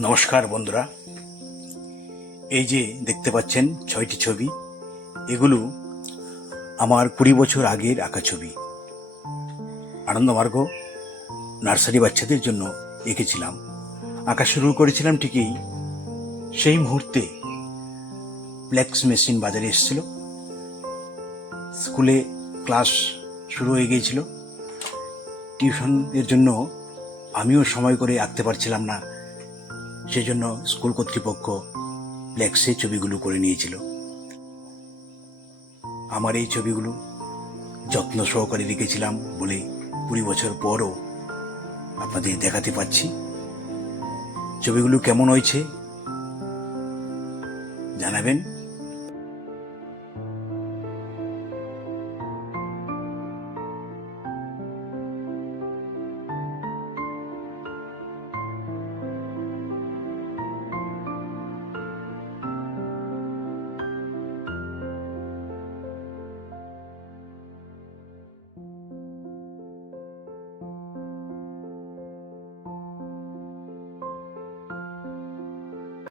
নমস্কার বন্ধুরা। এই যে দেখতে পাচ্ছেন ছয়টি ছবি, এগুলো আমার কুড়ি বছর আগের আঁকা ছবি। আনন্দমার্গ নার্সারি বাচ্চাদের জন্য এঁকেছিলাম। আঁকা শুরু করেছিলাম ঠিকই সেই মুহূর্তে ফ্লেক্স মেশিন বাজারে এসেছিল। স্কুলে ক্লাস শুরু হয়ে গিয়েছিল। টিউশনের জন্য আমিও সময় করে আঁকতে পারছিলাম না। সেই জন্য স্কুল কর্তৃপক্ষ ফ্লেক্সে ছবিগুলো করে নিয়েছিল। আমার এই ছবিগুলো যত্ন সহকারে রেখেছিলাম বলে কুড়ি বছর পরও আপনাদের দেখাতে পাচ্ছি। ছবিগুলো কেমন হয়েছে জানাবেন।